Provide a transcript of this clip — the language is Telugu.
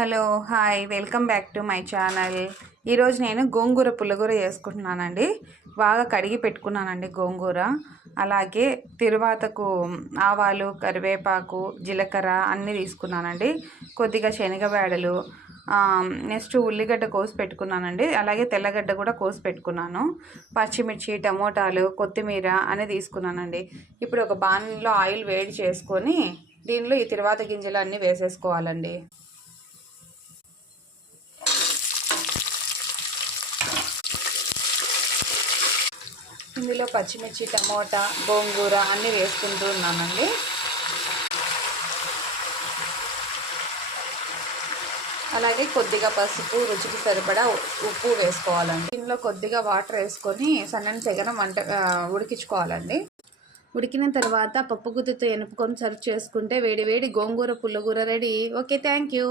Hello hi welcome back to my channel. ఈరోజు నేను గోంగూర పుల్లగూర చేసుకుంటున్నానండి. బాగా కడిగి పెట్టుకున్నానండి గోంగూర. అలాగే తిరువాతకు ఆవాలు, కరివేపాకు, జీలకర్ర అన్నీ తీసుకున్నానండి. కొద్దిగా శనగబేడలు, నెక్స్ట్ ఉల్లిగడ్డ కోసి పెట్టుకున్నానండి. అలాగే తెల్లగడ్డ కూడా కోసి పెట్టుకున్నాను. పచ్చిమిర్చి, టమోటాలు, కొత్తిమీర అన్నీ తీసుకున్నానండి. ఇప్పుడు ఒక బాణలో ఆయిల్ వేడి చేసుకొని దీనిలో ఈ తిరువాత గింజలు అన్నీ వేసేసుకోవాలండి. ఇందులో పచ్చిమిర్చి, టమోటా, గోంగూర అన్నీ వేసుకుంటూ ఉన్నామండి. అలాగే కొద్దిగా పసుపు, రుచికి సరిపడా ఉప్పు వేసుకోవాలండి. దీనిలో కొద్దిగా వాటర్ వేసుకొని సన్నని తెగన ఉడికించుకోవాలండి. ఉడికిన తర్వాత పప్పు గుత్తితో ఎనుపుకొని సర్వ్ చేసుకుంటే వేడి వేడి గోంగూర పుల్లగూర రెడీ. Okay, thank you.